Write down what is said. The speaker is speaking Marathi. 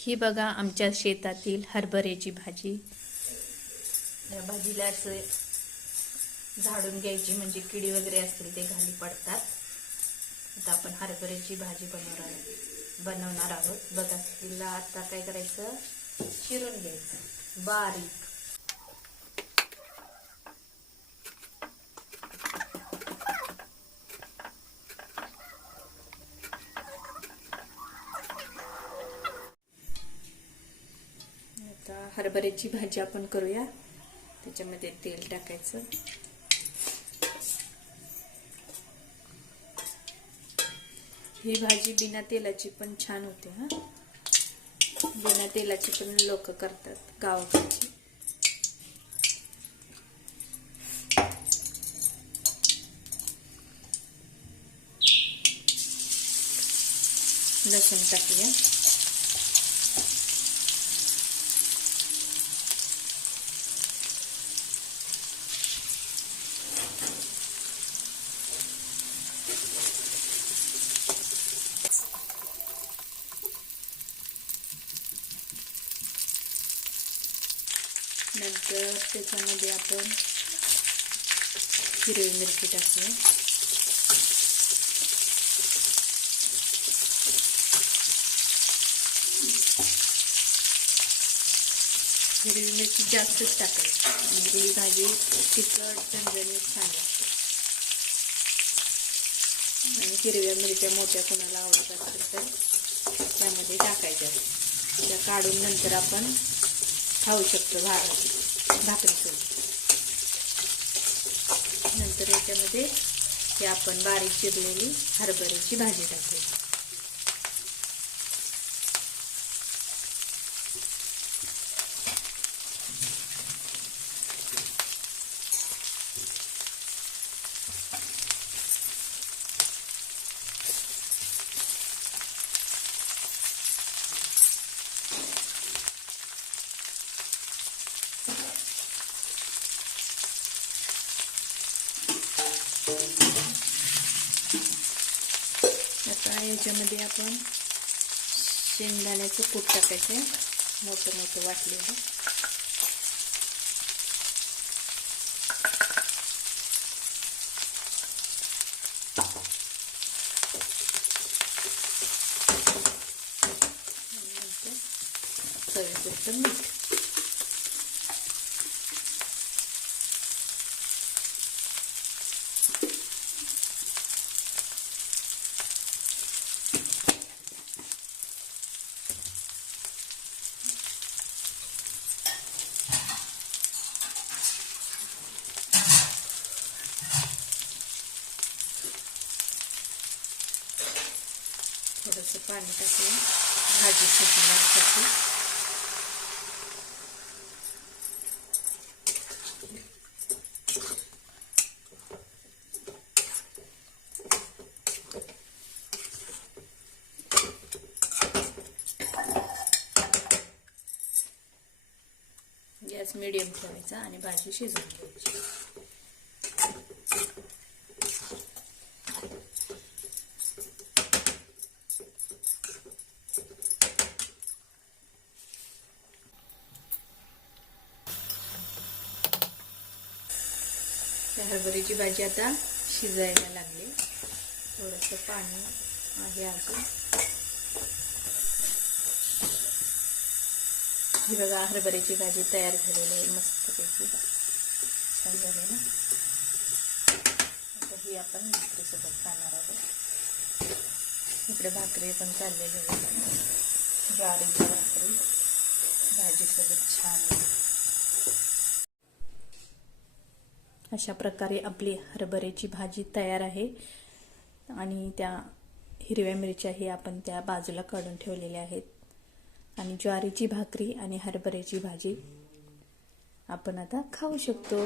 ही बघा आमच्या शेतातील हरभऱ्याची भाजी. या भाजीला असं झाडून घ्यायची म्हणजे किडी वगैरे असतील ते खाली पडतात. आता आपण हरभऱ्याची भाजी बनवणार आहोत. बघा तिला आता काय करायचं, चिरून घ्यायचं बारीक. आता हरभऱ्याची भाजी आपण करूया. त्याच्यामध्ये तेल टाकायचं. ही भाजी बिना तेलाची पण छान होते. बिना तेलाची पण लोक करतात गावाकडची. लसूण टाकूया. नंतर त्याच्यामध्ये आपण हिरवी मिरची टाकूया. हिरवी मिरची जास्तच टाकायची म्हणजे ही भाजी तिखट झणझणीत छान लागते. आणि हिरव्या मिरच्या मोठ्या कोणाला आवडत असेल तर त्यामध्ये टाकायच्या. त्या काढून नंतर आपण खाऊ शकतो भाकरीसोबत. नंतर याच्यामध्ये ही आपण बारीक चिरलेली हरभऱ्याची भाजी टाकूया. आता याच्यामध्ये आपण शेंगदाण्याचं कूट टाकायचं आहे, मोठं मोठं वाटलेलं. नंतर चवीपुरतं मीठ. थोडंसं पाणी टाकून भाजी शिजण्यासाठी. गॅस मिडियम ठेवायचा आणि भाजी शिजवून घ्यायची. हरभऱ्याची भाजी आता शिजायला लागली. थोडंसं पाणी आहे अजून. ही बघा हरभऱ्याची भाजी तयार झालेली आहे मस्तपैकी. छान झाली ना. आता ही आपण भाकरीसोबत खाणार आहोत. इकडे भाकरी पण चाललेली आहे. ज्वारीची भाकरी भाजीसोबत छान. अशा प्रकारे आपली हरभऱ्याची भाजी तयार आहे. आणि त्या हिरव्या मिरच्याही आपण त्या बाजूला काढून ठेवलेल्या आहेत. आणि ज्वारीची भाकरी आणि हरभऱ्याची भाजी आपण आता खाऊ शकतो.